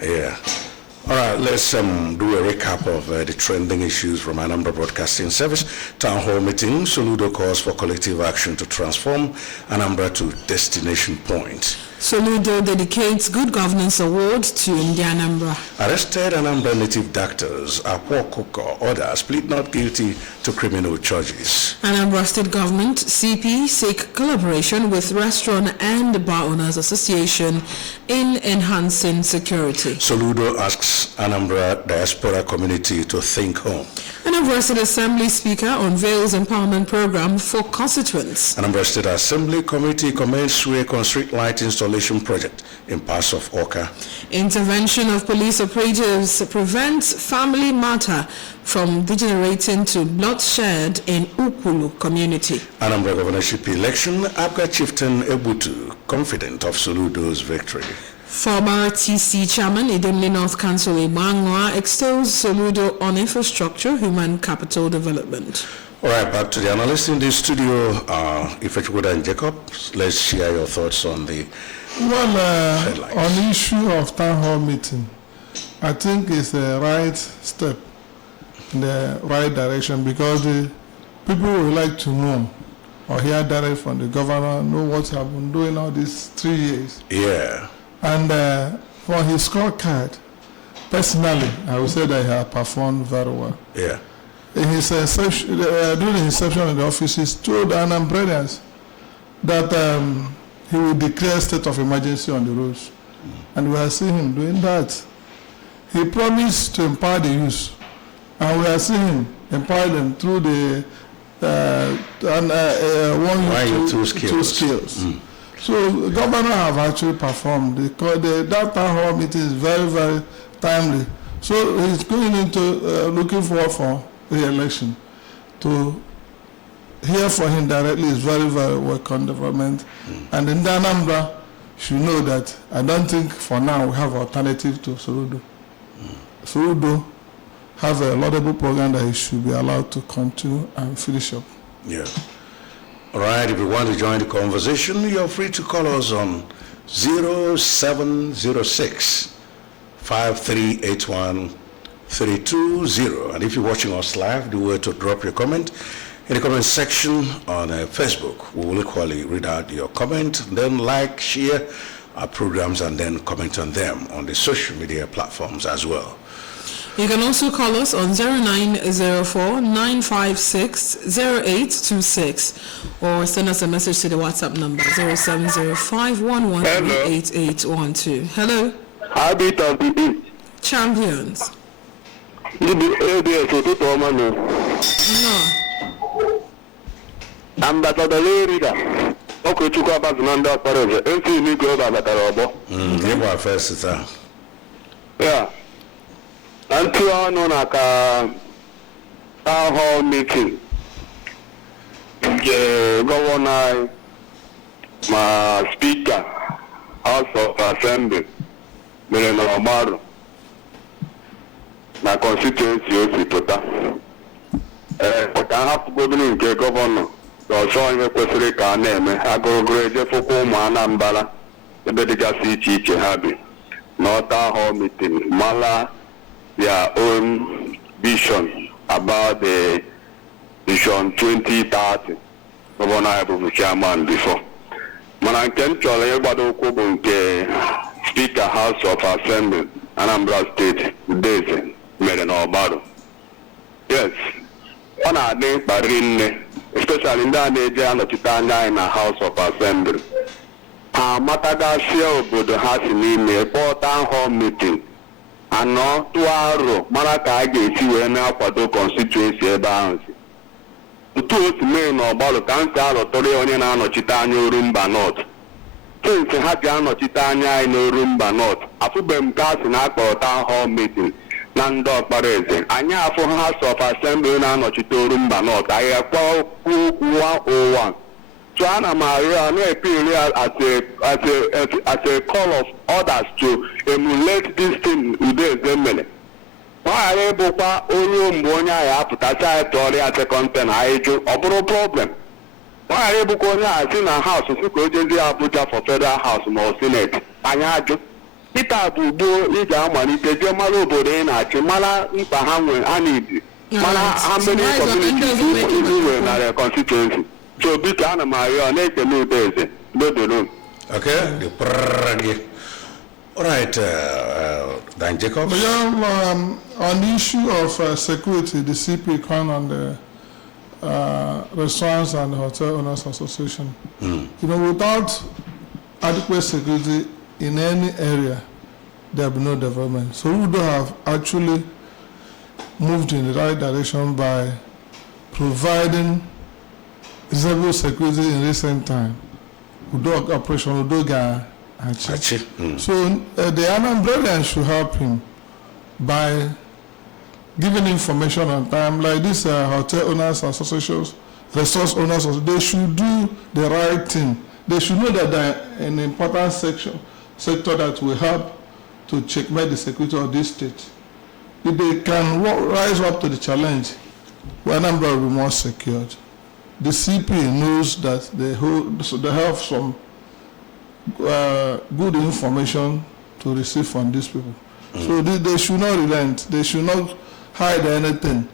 Yeah. All right, let's do a recap of the trending issues from Anambra Broadcasting Service. Town hall meeting, Soludo calls for collective action to transform Anambra to destination point. Soludo dedicates Good Governance Award to India Anambra. Arrested Anambra native doctors, Akwa others plead not guilty to criminal charges. Anambra State Government, CP, seek collaboration with Restaurant and Bar Owners Association in enhancing security. Soludo asks Anambra diaspora community to think home. Anambra State Assembly Speaker unveils empowerment program for constituents. Anambra State Assembly Committee commends Suez on street light installation project in parts of Oka. Intervention of police operatives prevents family matter from degenerating to bloodshed in Ukulu community. Anambra governorship election, Abga chieftain Ebutu confident of Soludo's victory. Former TC chairman Idemli North Council Ibangwa extols Soludo on infrastructure, human capital development. All right, back to the analysts in the studio, Ifechukwuda and Jacob. Let's share your thoughts on the headlines. On the issue of town hall meeting, I think it's the right step in the right direction because the people would like to know or hear directly from the governor, know what I've been doing all these 3 years. Yeah. And for his scorecard, personally, I would say that he has performed very well. Yeah. In his during his inception in the office, he told Anambrans that he would declare state of emergency on the roads. And we are seeing him doing that. He promised to empower the youth, and we are seeing him empower them through the two skills. So the governor have actually performed because that town hall meeting is very, very timely. So he's going into looking forward for re-election. To hear from him directly is very, very welcome development. And in Anambra, you know that I don't think for now we have alternative to Soludo. Soludo have a laudable program that he should be allowed to continue and finish up. Yeah. All right, if you want to join the conversation, you're free to call us on 0706 5381 320. And if you're watching us live, do wait to drop your comment in the comment section on Facebook. We will equally read out your comment, then like, share our programs, and then comment on them on the social media platforms as well. You can also call us on 0904-956-0826 or send us a message to the WhatsApp number 0705118812. Hello. Habit of the beat. Champions. No. Ambassador Leader. Okay, to go back to Nanda Parade. And see me go back at the robot. First, sir. Yeah. Until I know like town hall meeting, the governor, my speaker, House of Assembly, Anambra, my constituency Osipota. But I have to go to the governor. So I saw him a question name. I go grade for Anambra, the medical city happy. Not town hall meeting, Mala. Their own vision about the vision 2030. Governor Abu Chairman before. Man can tell everybody who Speaker House of Assembly, Anambra State, Daisy, Anambra. Yes. On our day, especially in that age, in the House of Assembly. Matagasia Obodo has in a town hall meeting. Ano tuaro maraka ga-esi wee na-akwado constituency ebe ahụ si. Otu otu mee na ọgbalụ ka ntị arọtọrọ onye na-anọchite anya Orumba North. Since ha ji anọchite anya anyị n'Orumba North, afụbeghị m ka a sị na akpọrọ town hall meeting na ndị ọkpara eze. Anyị afụ House of Assembly na-anọchite Orumba North, anyị akpọ okwu 101. So I'm appealing as a call of orders to emulate this thing with them. Why are able to only Mbonia put aside to content I do a problem? Why are able to in a house of Abuja for federal house or senate? I Kita bụ ugbo iji amalite jee mara obodo ị na-achị mara mkpa ha nwere ha na-ebi mara how many communities iwu nwere na their constituency. So biko ana m arịọ na-ekele Udeze dodoro. Okay, the prrrr. All right, Dan Jacobs. On the issue of security, the CP Kwan and the Restaurants and Hotel Owners Association, without adequate security in any area, there will be no development. So we do have actually moved in the right direction by providing reasonable security in recent time. We do operation Udoga. So the Anambrarians should help him by giving information on time, like this hotel owners associations, resource owners, they should do the right thing. They should know that they're an important sector that will help to checkmate the security of this state. If they can rise up to the challenge, Anambra will be more secured. The CP knows that they have some good information to receive from these people. So they should not relent. They should not hide anything.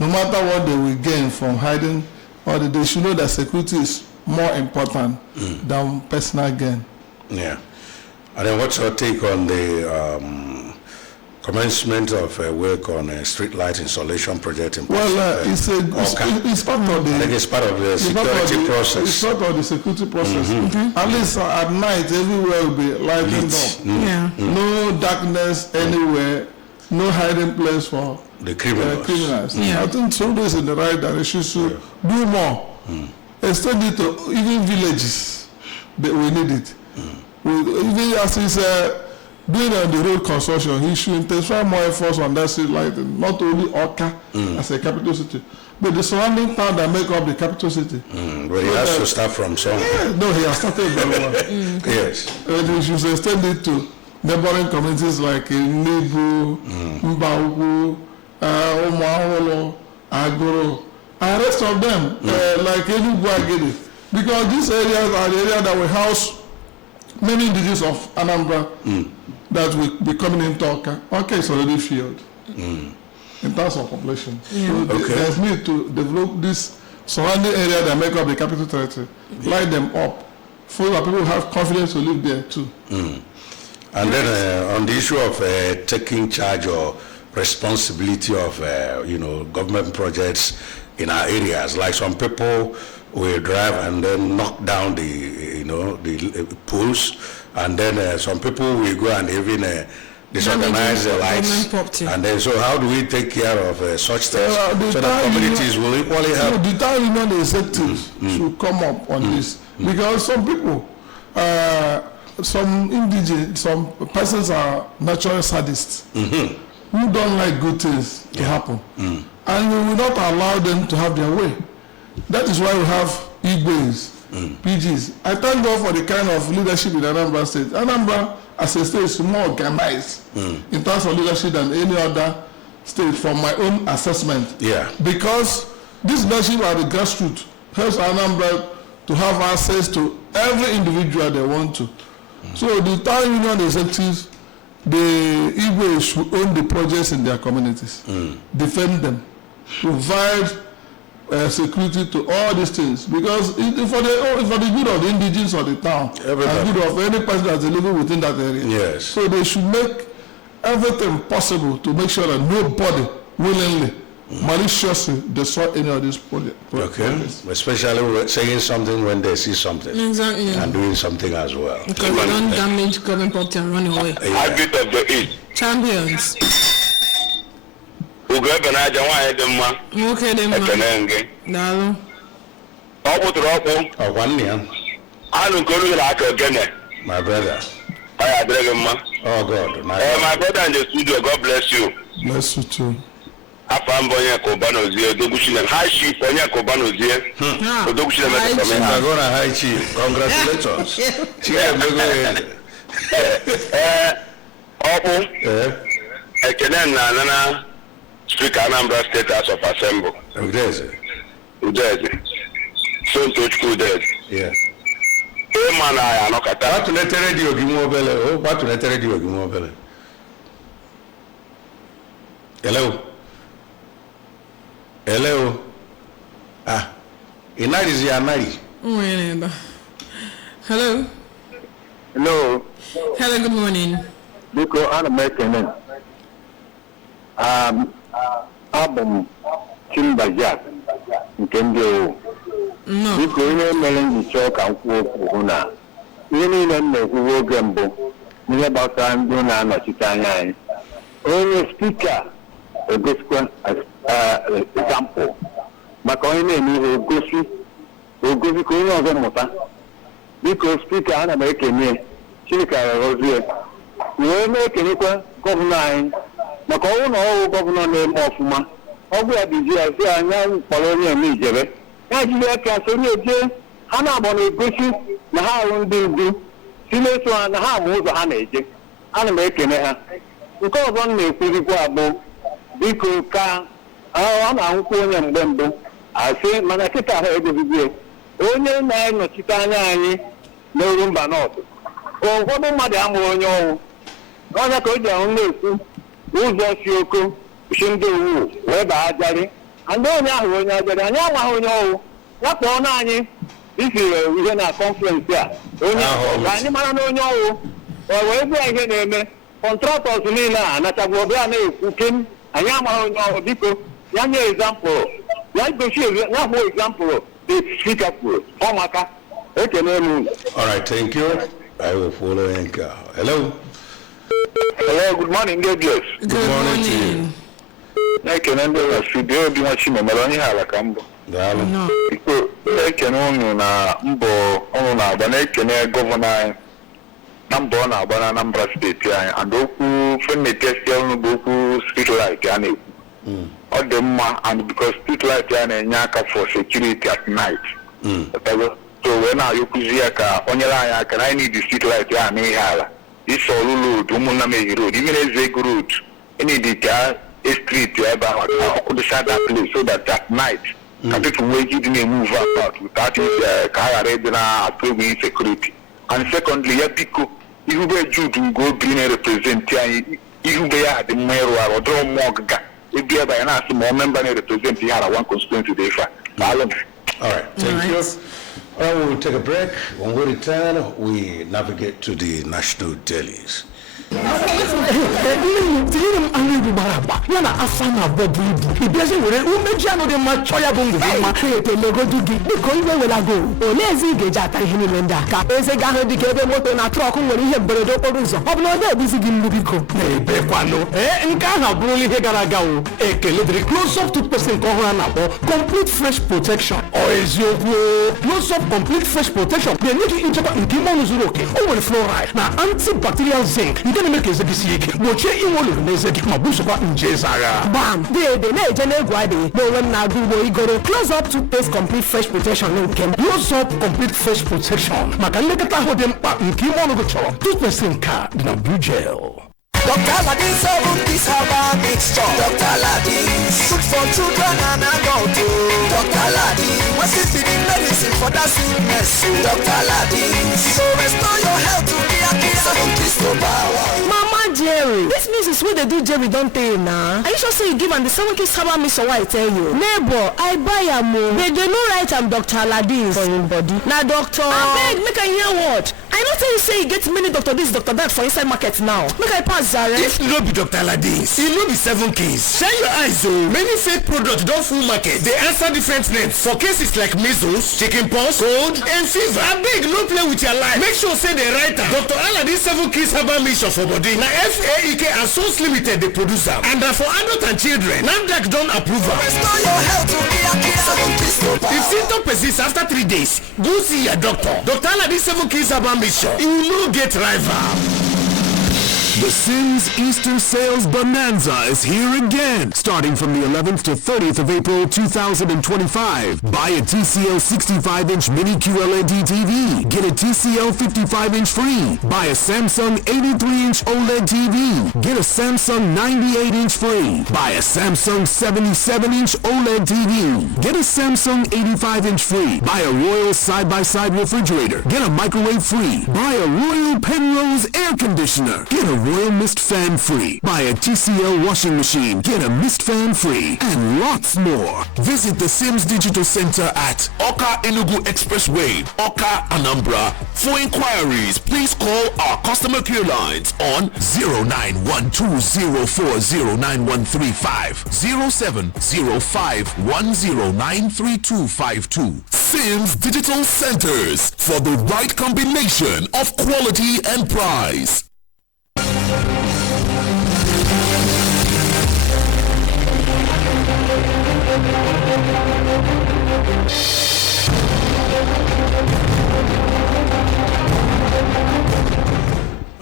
No matter what they will gain from hiding, or they should know that security is more important than personal gain. Yeah. And then what's your take on the commencement of work on a street light installation project in it's part of the. I think it's part of the security process. It's part of the security process. At least at night, everywhere will be lightened up. No darkness anywhere. No hiding place for the criminals. I think Sodo is in the right direction. So do more. Extend it to even villages. We need it. Even as he's doing on the road construction, he should intensify more efforts on that street lighting. Not only Oka as a capital city, but the surrounding town that make up the capital city. But he has to start from somewhere. Yeah, no, he has started very well. Yes. And he should extend it to neighboring communities like Nibu, Mbaugu, Omoaholo, Agoro, and the rest of them, like Enugu Agede. Because these areas are the area that will house many indigenous of Anambra that will be coming into Oka. Oka is already filled in terms of population. So there's need to develop this surrounding area that make up the capital territory, light them up, so that people have confidence to live there too. And then on the issue of taking charge or responsibility of government projects in our areas, like some people will drive and then knock down the poles, and then some people will go and even disorganize the lights, and then so how do we take care of such things so that communities will equally help? The town union executives should come up on this, because some people, some indigenous, some persons are natural sadists who don't like good things to happen, and we will not allow them to have their way. That is why we have Igbo's, PGs. I thank God for the kind of leadership in Anambra State. Anambra, as a state, is more organized in terms of leadership than any other state, from my own assessment. Yeah. Because this leadership at the grassroots helps Anambra to have access to every individual they want to. So the town union executives, the Igbo should own the projects in their communities, defend them, provide security to all these things, because for the good of the indigenous of the town, and good of any person that's living within that area. Yes. So they should make everything possible to make sure that nobody willingly, maliciously destroy any of these projects. Okay. Especially saying something when they see something. Exactly. And doing something as well. Because they don't damage government property and run away. Habit of the East. Champions. Ugebe na aja nwaanyị dị mma. Nwoke dị mma. Ekene ngị. Daalụ. Ọ kpụtụrụ ọkpụ. Nwanne ya. Anụ nke olu na aka ogene. My brother. Ọ ya adịrị gị mma. Oh God. My brother in the studio, God bless you. Bless you too. Afọ mbụ onye ka ụba n'ozie, Odoguchine. High chief onye ka ụba n'ozie. Odoguchine mekọta m ha. Agora high chief. Congratulations. Ọkpụ. Ekene na nana Speaker Anambra State House of Assembly. Udeze. Udeze. So Tochukwu Udeze. Yeah. ịma na ya anọkọta. Gbatụlete redio gị nwa obere. O gbatụlete redio gị nwa obere. Hello. Inarizi ya anari. Hello. Hello. Hello, good morning. Biko ana m ekene. Abụ m Chimbajak nke ndị owu. No. Biko ihe mere njicha ka m kwuo okwu na ihe niile m na-ekwuwe oge mbụ n'ihe gbasara ndị na-anọchite anya anyị. Onye spika egosikwa example maka onye na-eme ihe ogosi ka onye ọzọ mụta. Biko spika ana m ekene Chineke arọzie wee na-ekenekwa gọvanọ anyị maka ọnwụ na ọwụ gọvanọ na-eme ọfụma ọgwụ ya dịzi ya si anya kpọrọ onye eme ijebe ya jiri aka so onye jee ha na-agba na-egosi na ha ahụ ndị ndu si na-eso ha na ha ama ụzọ ha na-eje. Ana m ekene ha. Nke ọzọ m na-ekwuzikwa bụ biko ka ọ na-anwụkwa onye mgbe mbụ asị mana kịta ha egozizie onye na-anọchite anya anyị n'oru mba nọọtụ. Ụfọdụ mmadụ amụrụ onye ọnwụ onye ka o ji ahụ na-ekwu ụzọ si oko si ndị owu wee baa ajarị ndị onye ahụ onye ajarị anyị amaghị onye ọnwụ ya kpọọ na anyị isi ihe na kọnferensị a onye ka anyị mara na onye ọnwụ wee gwa ihe na-eme kọntraktọs niile a anachagwa ọbịa na-ekwu kem anyị amaghị onye ọnwụ. Biko ya nye ezampụlụ ya gosi ya hụ ezampụlụ dị spika kwuru ọmaka ekene m. All right, thank you. I will follow Enka. Hello. Hello, good morning, Douglas. Good morning to you. Na-ekene ndị ụlọ studio dị nwa Chimemere onye ala ka mbụ. Daalụ. Biko na-ekene unu na mbọ unu na-agba na-ekene gọvanọ anyị na mbọ ọ na-agba na Anambra steeti anyị and okwu fenetestia unu bụ okwu street light a na-ekwu. Ọ dị mma and because street light ya na-enye aka for security at night. So wee na-ayọkụzi ya ka o nyere anyị aka na anyị need street light ya n'ihe ala. Iso ọrụ road ụmụnna m ehi road ime na-eze ego road enidi ka street ebe ahụ ka ọkụ dịcha that place so that at night ka people nwee ike ịdị na-emove about without ka ha ghara ịdị na-atụ egwu insecurity. And secondly ya biko ihube Jude Ugobi na-represent anyị ihube ya dị mma ịrụ arụ ọdụrụ mmụọ ọgịga ebi ebe anyị na-asị ma ọ memba na-represent ihe ara one constituency dị ife a. All right, thank you. All right, we'll take a break. When we return, we navigate to the national dailies. Tinye m anụ ibu gbara agba ya na afa na abụọ bụ ibu ịbịazi were umeji anụ dị mma chọọ ya bụ ngụgụ mma etelegodu gị biko iwe welago oleezi ị ga-eji ata ihe niile ndị a ka eze gị ahụ dị ka ebe moto na trọk nwere ihe mberede okporo ụzọ ọ bụ na ọ na-egbuzi gị mgbu biko na-ebekwanụ nke ahụ abụrụla ihe gara aga o ekele dịrị close up toothpaste nke ọhụrụ a na-akpọ complete fresh protection ọ eziokwu close up complete fresh protection ga-enye gị nchekwa nke ime ọnụ zuru oke o nwere fluoride na antibacterial zinc nke na-eme ka eze gị sie ike gbochie inwe olulu n'eze gị ma busokwa nje eze agha gbam dede na-eje n'egwu adịghị n'onwe m na-aga ugbo igoro close up toothpaste complete fresh protection nke m close up complete fresh protection maka nlekọta ahụ dị mkpa nke ime ọnụ gị chọrọ toothpaste nke a dị na blue gel. Dr. Aladdin 7-piece herbal mixture. Dr. Aladdin, good for children and adults. Dr. Aladdin, what's it be the medicine for that sickness? Dr. Aladdin, so restore your health to be a kid. 7-piece to power. Mama Jerry, this means it's what they do Jerry don't tell you now. Are you sure say you give am the 7-piece herbal mixture what I tell you? Neighbor, I buy am o. They no write am Dr. Aladdin for him body. Na doctor. Abeg, make I hear what? I no tell you say you get many doctor this, doctor that for inside market now. Make I pass Zare. If no be Dr. Aladdin, it no be 7 keys. Shine your eyes o. Many fake products don full market. They answer different names for cases like measles, chickenpox, cold, and fever. Abeg, no play with your life. Make sure say they write am. Dr. Aladdin 7 keys herbal mixture for body. Na FAEK and Source Limited they produce am. And na for adult and children. NAFDAC don approve am. Restore your health to be a kid. 7-piece to power. If symptoms persist after 3 days, go see your doctor. Dr. Aladdin 7 keys herbal mixture. You no get rival. The Sims Easter Sales Bonanza is here again, starting from the 11th to 30th of April 2025. Buy a TCL 65-inch mini QLED TV. Get a TCL 55-inch free. Buy a Samsung 83-inch OLED TV. Get a Samsung 98-inch free. Buy a Samsung 77-inch OLED TV. Get a Samsung 85-inch free. Buy a Royal side-by-side refrigerator. Get a microwave free. Buy a Royal Penrose air conditioner. Get a Royal Mist fan free. Buy a TCL washing machine. Get a Mist fan free. And lots more. Visit the Sims Digital Center at Oka Enugu Expressway, Oka, Anambra. For inquiries, please call our customer care lines on 0912040935, 0705109352. Sims Digital Centers, for the right combination of quality and price.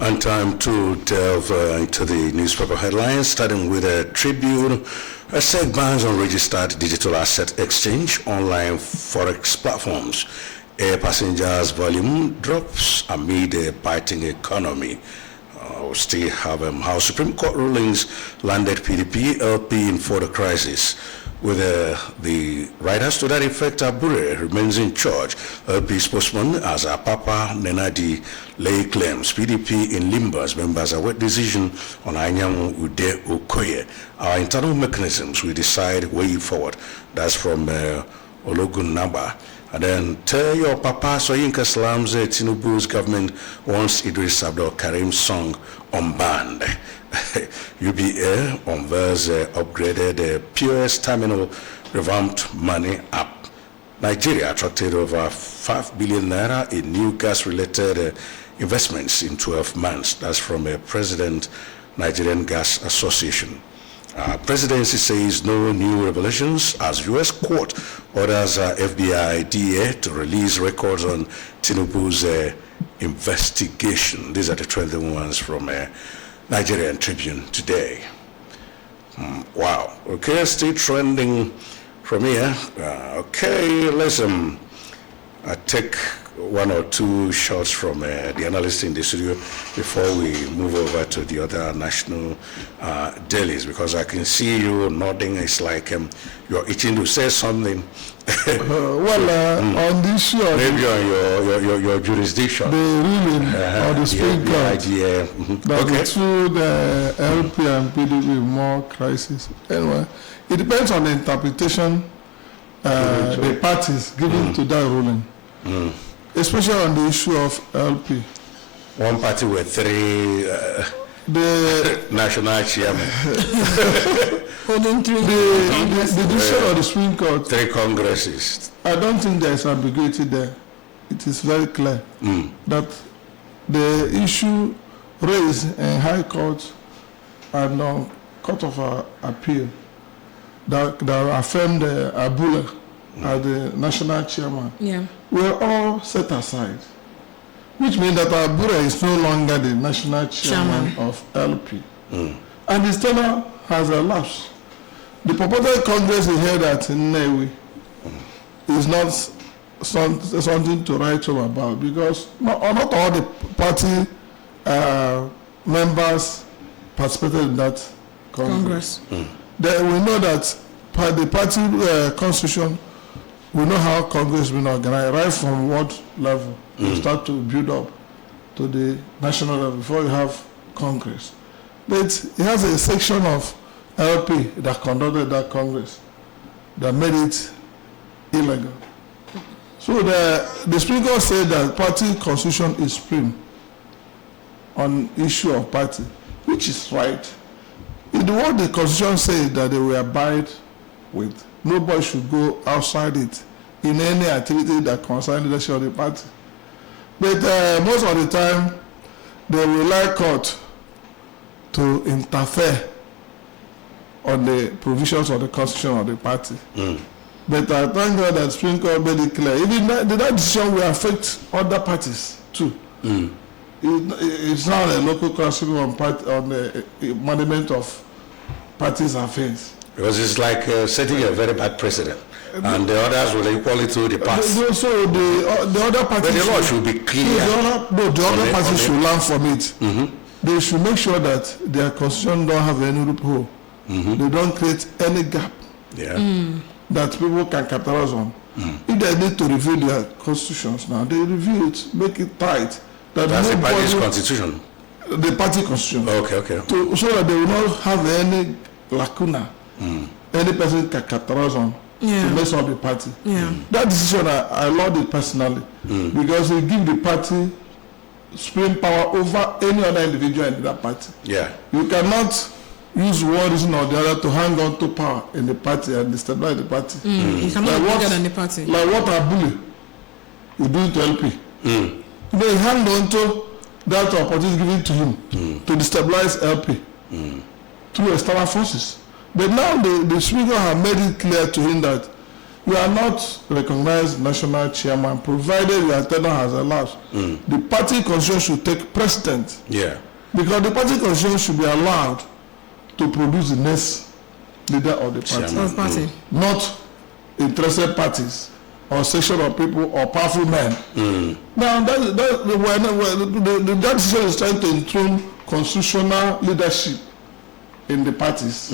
And time to delve into the newspaper headlines, starting with a Tribune. A SEC bans on registered digital asset exchange, online forex platforms. Air passengers volume drops amid a biting economy. We still have how Supreme Court rulings landed PDP, LP in further crisis. With the writers to that effect, Abure remains in charge. LP spokesman as Papa Nenadi lay claims. PDP in limbo as members await decision on Anyanwu Ude Okoye. Our internal mechanisms will decide way forward. That's from Ologun Naba. And then tell your Papa Soyinka slams Tinubu's government wants Idris Abdul Karim's song unbanned. UBA unveils upgraded POS terminal revamped money app. Nigeria attracted over 5 billion naira in new gas-related investments in 12 months. That's from President Nigerian Gas Association. Presidency says no new revelations as U.S. court orders FBI DA to release records on Tinubu's investigation. These are the trending ones from Nigerian Tribune today. Wow. Okay, still trending from here. Okay, let's take one or two shots from the analysts in the studio before we move over to the other national dailies, because I can see you nodding. It's like you're itching to say something. On this show, maybe on your jurisdiction, the ruling or the Supreme Court that okay. through the LP and PDP more crisis. Anyway, it depends on the interpretation the parties giving to that ruling. Especially on the issue of LP. One party with three the national chairman. Holding three. The decision of the Supreme Court. 3 congresses. I don't think there is ambiguity there. It is very clear that the issue raised in High Court and Court of Appeal that affirmed Abula as the national chairman. Yeah. Were all set aside, which means that Abura is no longer the national chairman of LP. And his tenure has elapsed. The purported Congress is held at Nnewi is not something to write home about, because not all the party members participated in that Congress. Then we know that the party constitution, we know how Congress has been organized, right from ward level. You start to build up to the national level before you have Congress. But it has a section of LP that conducted that Congress that made it illegal. So the Supreme Court said that party constitution is supreme on issue of party, which is right. In the word the constitution says that they will abide with. Nobody should go outside it in any activity that concerns the leadership of the party. But most of the time, they will like court to interfere on the provisions of the constitution of the party. But I thank God that Supreme Court made it clear. Even that decision will affect other parties too. it's not a local council on the management of parties' affairs. Because it's like setting a very bad precedent. And the others will equally to the past. So the other parties... But the law should be clear. The other parties should learn from it. They should make sure that their constitution don't have any loophole. They don't create any gap that people can capitalize on. If they need to review their constitutions now, they review it, make it tight. That's the party's constitution? The party constitution. Okay. So that they will not have any lacuna. Any person can capitalize on to mess up the party. That decision, I love it personally because it gives the party supreme power over any other individual in that party. You cannot use one reason or the other to hang on to power in the party and destabilize the party. You cannot be bigger than the party. Like what Abule is doing to LP. They hang on to that opportunity given to him to destabilize LP through external forces. But now the speaker have made it clear to him that you are not recognized national chairman provided your tenure has elapsed. The party constitution should take precedent. Because the party constitution should be allowed to produce the next leader of the party. Not interested parties or section of people or powerful men. Now that decision is trying to enthrone constitutional leadership in the parties.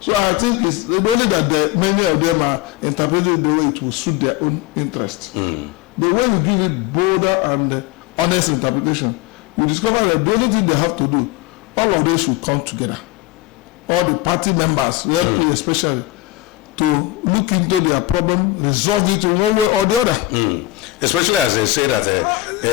So I think it's only that many of them are interpreting the way it will suit their own interest. The way you give it bolder and honest interpretation, you discover that the only thing they have to do, all of them should come together. All the party members, especially, to look into their problem, resolve it in one way or the other. Especially as they say that a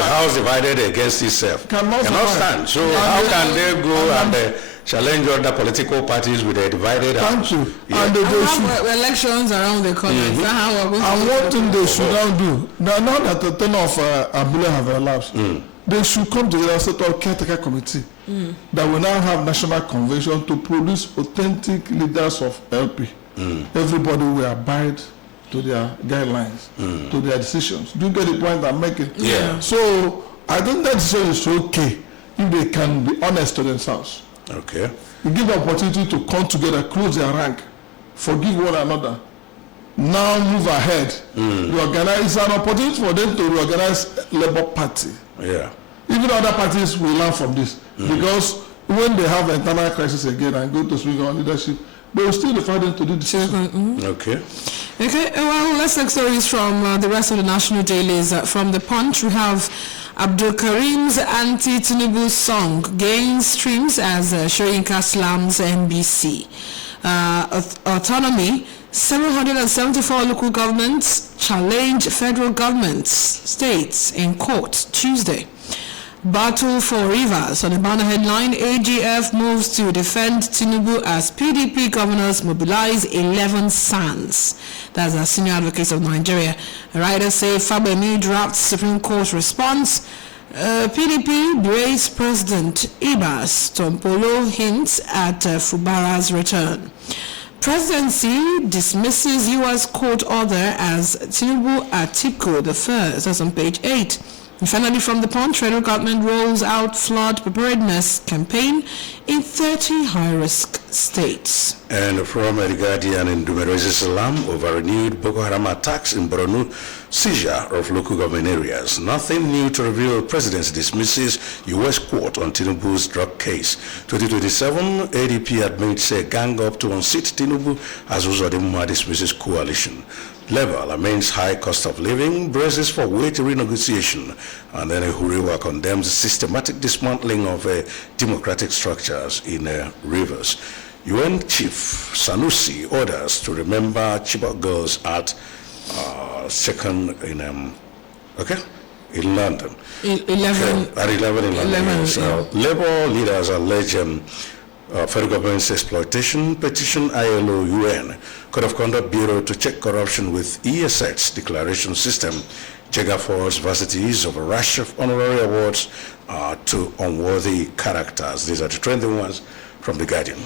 house divided against itself cannot stand. So how can they go and challenge other political parties with a divided house? Thank you. And they have elections around the corner. Is that how we're going to and one thing they should now do, now that the tenure of Abule have elapsed, they should come together and set up a caretaker committee that will now have national convention to produce authentic leaders of LP. Everybody will abide to their guidelines, to their decisions. Do you get the point I'm making? So I think that decision is okay if they can be honest to themselves. Okay. You give the opportunity to come together, close their rank, forgive one another. Now move ahead. Reorganize. It's an opportunity for them to reorganize Labour Party. Even other parties will learn from this because when they have internal crisis again and go to swing on leadership, they will still defy them to do the same. Okay, well, let's take stories from the rest of the national dailies. From the Punch, we have Abdul Karim's anti-Tinubu song gains streams as Shoyinka slams NBC. Autonomy, 774 local governments challenge federal governments, states in court Tuesday. Battle for Rivers. On the banner headline, AGF moves to defend Tinubu as PDP governors mobilize 11 SANs. That's the Senior Advocates of Nigeria. Writers say Fabemi drafts Supreme Court response. PDP berates President Ibas. Tompolo hints at Fubara's return. Presidency dismisses U.S. court order as Tinubu Atiku the first. That's on page 8. And finally, from the Punch, federal government rolls out flood preparedness campaign in 30 high-risk states. And from The Guardian in Dumerozi Salam over renewed Boko Haram attacks in Borno, seizure of local government areas. Nothing new to reveal. Presidency dismisses U.S. court on Tinubu's drug case. 2027, ADP admits a gang up to unseat Tinubu as Uzodimma dismisses coalition. Level amends high cost of living, braces for wage renegotiation, and then Huriwa condemns systematic dismantling of democratic structures in rivers. UN Chief Sanusi orders to remember Chibok girls at second in London. 11. At 11 in London. So Labour leaders allege federal government's exploitation, petition ILO UN Code of Conduct Bureau to check corruption with ESX declaration system. Jega Falls varsities of a rash of honorary awards to unworthy characters. These are the trending ones from The Guardian.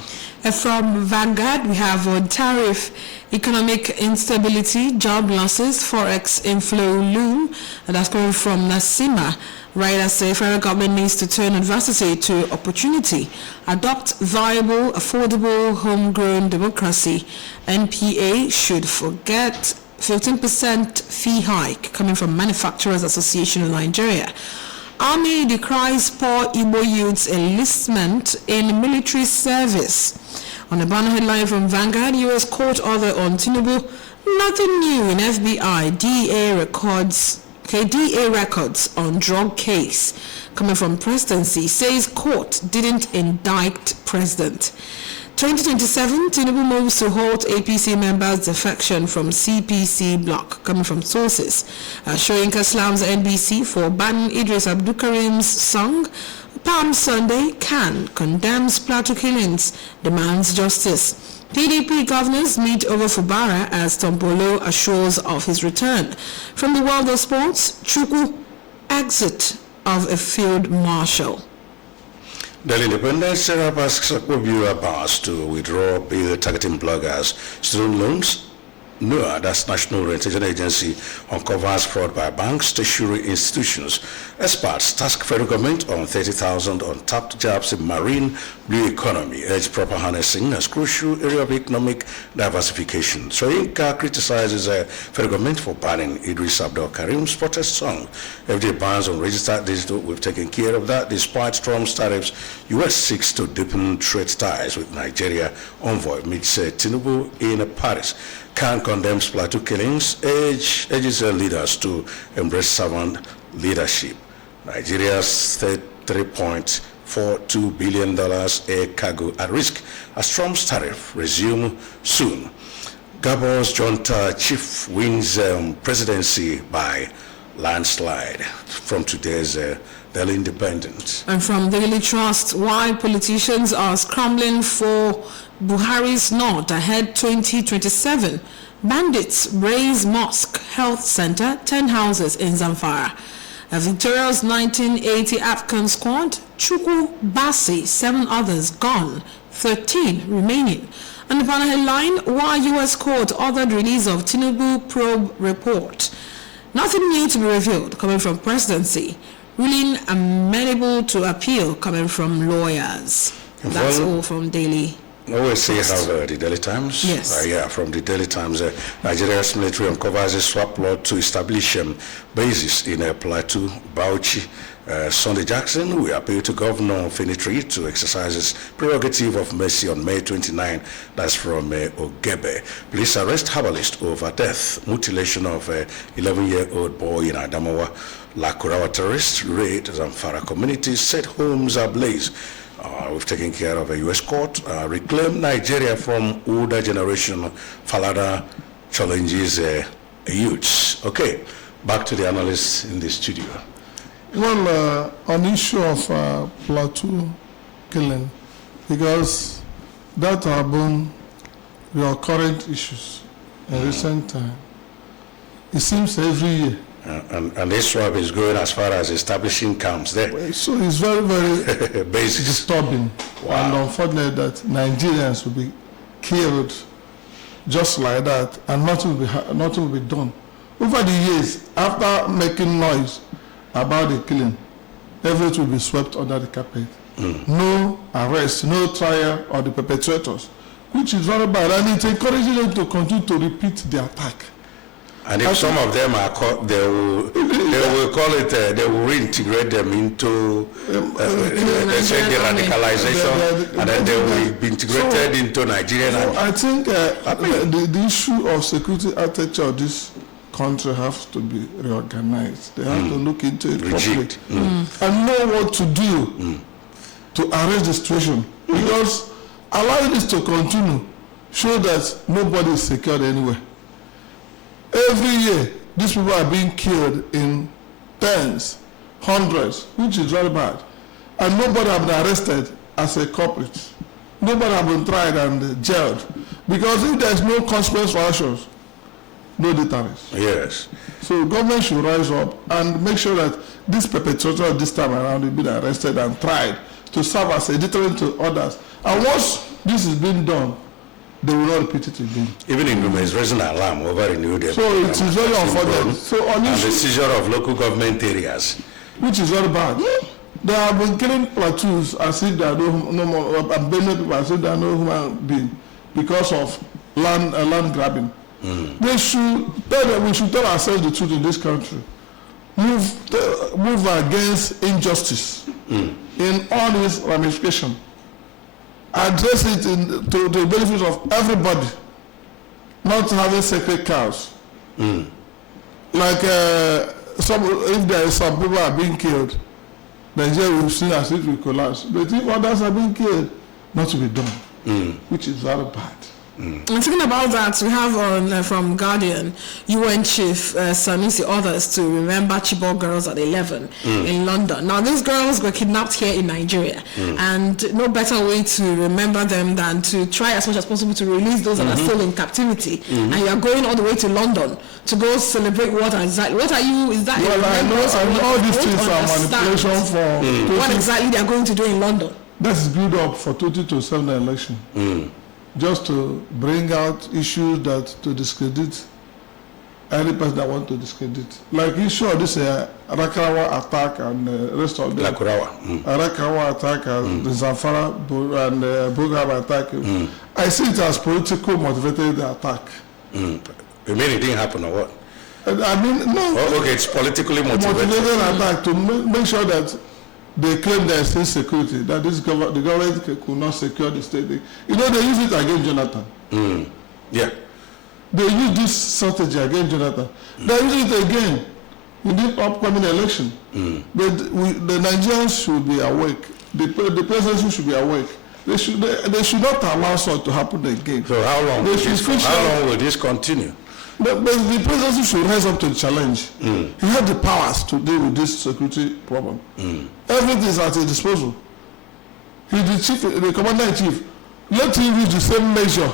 From Vanguard, we have on tariff, economic instability, job losses, forex inflow loom, and that's coming from Nasima. Writers say federal government needs to turn adversity to opportunity, adopt viable, affordable, homegrown democracy. NPA should forget 15% fee hike coming from Manufacturers Association of Nigeria. Army decries poor Igbo youths enlistment in military service. On a banner headline from Vanguard, U.S. court order on Tinubu, nothing new in FBI, DA records on drug case. Coming from presidency, says court didn't indict president. 2027, Tinubu moves to halt APC members' defection from CPC bloc, coming from sources. Shoyinka slams NBC for banning Idris Abdulkarim's song. Palm Sunday, Khan condemns Plateau killings, demands justice. PDP governors meet over Fubara as Tombolo assures of his return. From the world of sports, Chukwu exit of a field marshal. The Independent Serap asks Akpobio Abbas to withdraw bill targeting bloggers, student loans. NOAA, that's National Orientation Agency, uncovers fraud by banks, tertiary institutions. Experts task federal government on 30,000 untapped jobs in marine blue economy, urge proper harnessing as crucial area of economic diversification. Soyinka criticizes federal government for banning Idris Abdul Karim's protest song. FDA bans on registered digital. We've taken care of that. Despite Trump's tariffs, U.S. seeks to deepen trade ties with Nigeria. Envoy meets Tinubu in Paris. Khan condemns Plateau killings, urges leaders to embrace servant leadership. Nigeria's $3.42 billion air cargo at risk as Trump's tariff resume soon. Gabon's junta chief wins presidency by landslide. From today's Daily Independent. And from Daily Trust, while politicians are scrambling for Buhari's nod ahead 2027, bandits raise mosque, health center, 10 houses in Zamfara. A victorious 1980 African squad, Chukwu Basi, 7 others gone, 13 remaining. And the banner headline, why U.S. court ordered release of Tinubu probe report. Nothing new to be revealed, coming from presidency. Ruling amenable to appeal, coming from lawyers. That's all from Daily. Always say how the Daily Times? Yes. From the Daily Times, Nigeria's military uncovers a swap plot to establish bases in Plateau, Bauchi. Sunday Jackson, we appeal to Governor Finitri to exercise his prerogative of mercy on May 29. That's from Ogebe. Police arrest herbalist over death, mutilation of 11-year-old boy in Adamawa. Lakurawa terrorist raid Zamfara communities, set homes ablaze. We've taken care of a U.S. court, reclaim Nigeria from older generation. Falada challenges youths. Okay, back to the analysts in the studio. Well, on issue of Plateau killing, because that have been your current issues in recent time. It seems every year. And this swap is going as far as establishing camps there. So it's very, very basic, disturbing and unfortunate that Nigerians will be killed just like that, and nothing will be done. Over the years, after making noise about the killing, everything will be swept under the carpet. No arrest, no trial of the perpetrators, which is very bad, and it's encouraging them to continue to repeat the attack. And if some of them are caught, they will call it, they will reintegrate them into, they say, the radicalization, and then they will be integrated into Nigerian. So I think the issue of security architecture of this country has to be reorganized. They have to look into it properly and know what to do to arrest the situation. Because allowing this to continue shows that nobody is secured anywhere. Every year, these people are being killed in tens, hundreds, which is very bad. And nobody has been arrested as a culprit. Nobody has been tried and jailed. Because if there is no consequence for actions, no deterrence. Yes. So government should rise up and make sure that this perpetrator this time around will be arrested and tried to serve as a deterrent to others. And once this is being done, they will not repeat it again. Even in Guma is raising alarm over renewed. So it is very unfortunate. So on and this, the seizure of local government areas. which is very bad. They have been killing platoons as if they are no more, abandoning people as if they are no human being because of land grabbing. They should tell them, we should tell ourselves the truth in this country. Move against injustice in all its ramifications. Address it to the benefit of everybody, not having sacred cows. Like if there is some people are being killed, Nigeria will see as if we collapse. But if others are being killed, not to be done, which is very bad. And talking about that, we have on from Guardian, UN Chief Sanusi others to remember Chibok girls at 11 in London. Now these girls were kidnapped here in Nigeria, and no better way to remember them than to try as much as possible to release those that are still in captivity. And you are going all the way to London to go celebrate what exactly? What are you? Is that? Well, I know all these things are manipulation for what exactly they are going to do in London. That's build up for 2027 election. Just to bring out issues that to discredit any person that want to discredit. Like issue of this Arakawa attack and the rest of them. Arakawa attack and the Zamfara and Bugab attack. I see it as political motivated attack. You mean it didn't happen or what? I mean, no. Oh, okay, it's politically motivated. Attack to make sure that they claim there is still security, that the government could not secure the state. You know, they use it against Jonathan. Yeah. They use this strategy against Jonathan. They use it again in the upcoming election. But the Nigerians should be awake. The presidency should be awake. They should not allow such to happen again. So how long will this continue? But the presidency should rise up to the challenge. He has the powers to deal with this security problem. Everything is at his disposal. He's the commander-in-chief. Let him use the same measure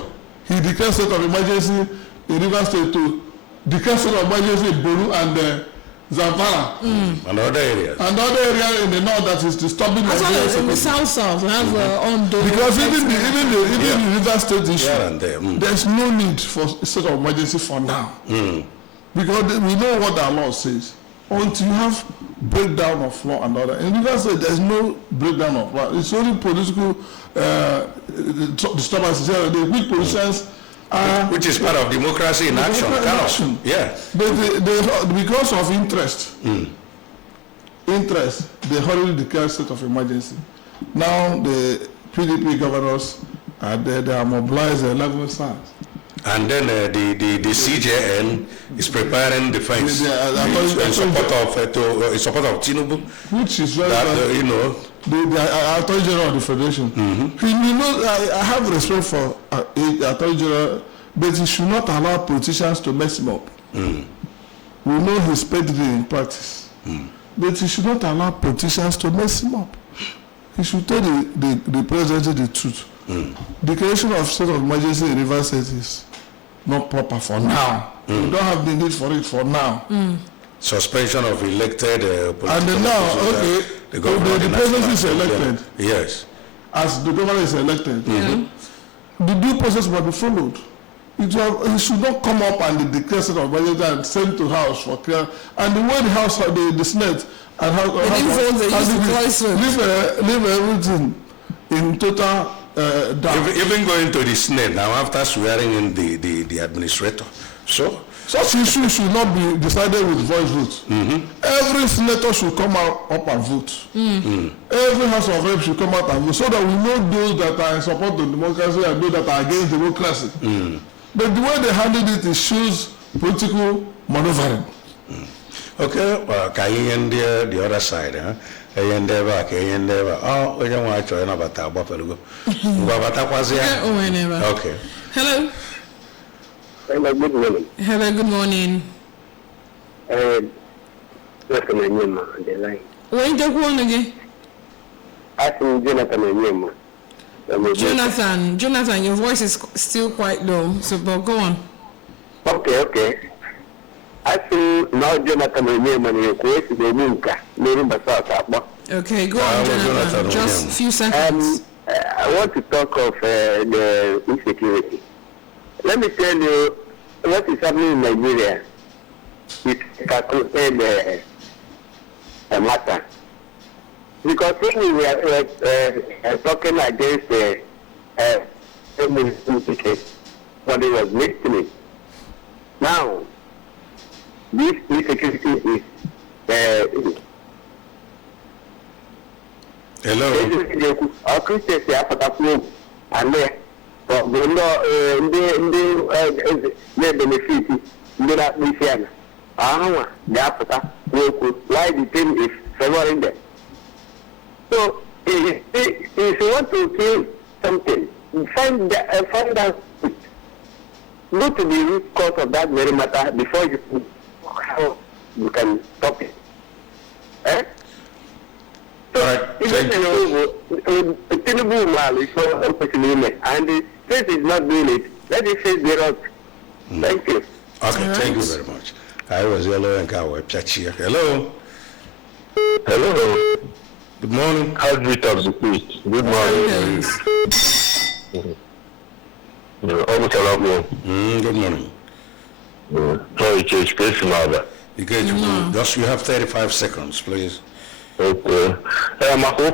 he declared state of emergency in Rivers State to declare state of emergency in Borno and Zamfara. And other areas. And other area in the north that is disturbing Nigeria. As well as in the south, we have Ondo. Because even the River State issue, there's no need for state of emergency for now. Because we know what our law says. Until you have breakdown of law and order. In River State, there's no breakdown of law. It's only political disturbances. The weak politicians which is part of democracy in action. Yeah. But because of interest, they hurriedly declare state of emergency. Now the PDP governors are there, they are mobilized 11 stars. And then the CJN is preparing defense in support of Tinubu, which is very the Attorney General of the Federation. You know, I have respect for Attorney General, but he should not allow politicians to mess him up. We know he's pedigree in practice, but he should not allow politicians to mess him up. He should tell the president the truth. Declaration of state of emergency in Rivers State is not proper for now. We don't have the need for it for now. Suspension of elected and then now, okay, the president is elected. Yes. As the governor is elected, the due process must be followed. It should not come up and declare state of emergency and send to House for clear. And the way the House, the Senate, and leave everything in total. Even going to the Senate now after swearing in the administrator. So such issues should not be decided with voice vote. Every senator should come up and vote. Every House of Reps should come out and vote so that we know those that are in support of democracy and those that are against democracy. But the way they handled it shows political maneuvering. Okay, can you end the other side? Okay. Hello. Hello, good morning. Hello, good morning. Jonathan Anyema on the line. When you go on again? Asking Jonathan Anyema. Jonathan, your voice is still quite low, so but go on. Okay. Asking now Jonathan Anyema request the Minka, Merimba South. Okay, go on, Jonathan. Just a few seconds. I want to talk of the insecurity. Let me tell you what is happening in Nigeria. It's calculated matter. Because when we were talking against what it was listening. Now, this insecurity is hello. Our Christians are and they benefit the why the thing is favoring them. So if you want to kill something, find out, go to the root cause of that very matter before how you can stop it. Eh? So, and the state is not doing it. Let it face the road. Thank you. Okay, thank you very much. I was yellow and Kawa Pachia. Hello. Hello. Good morning. How's it up the street? Good morning. Almost a lot. Good morning. Sorry, Church, please, mother. Just you have 35 seconds, please. Okay. My home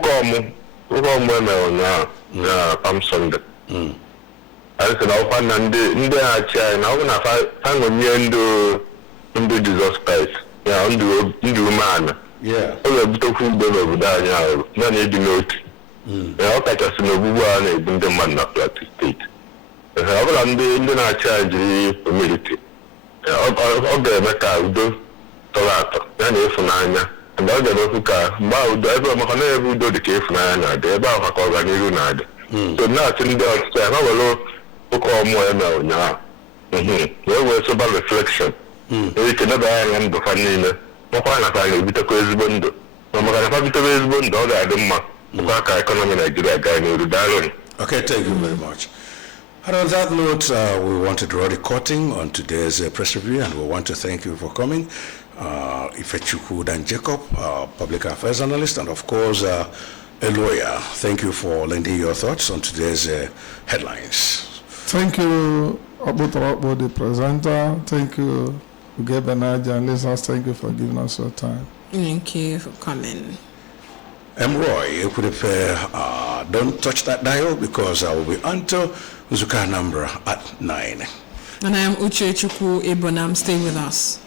I'm Sunday. I said, I'll find and I chair now when I find on you and do Jesus Christ. Yeah, undo man. Yeah. Oh, a bit of food over there now. None of the note. I'll catch us in a woman in the man not like the state. However, I'm the Indian charge humility. I'll get a better do Torato. Then if Nanya. And all the Africa, Bow, the ever do the cave Nana, the about Organizunad. So now, in the outside, how will call more now? There was about reflection. We can never end the Fanina. No one at all with a crazy bundle. No more than a capitalist bundle, I don't know. Economy Nigeria guy in the dialogue. Okay, thank you very much. And on that note, we want to draw the curtain on today's press review, and we want to thank you for coming. Ifechukwu Dan Jacob, public affairs analyst, and of course, a lawyer. Thank you for lending your thoughts on today's headlines. Thank you, Abu, the presenter. Thank you, Ugebenaja, and listeners. Thank you for giving us your time. Thank you for coming. Roy, don't touch that dial because I will be until Zuka Anambra at 9. And I am Uche Chukwu Ebonam. Stay with us.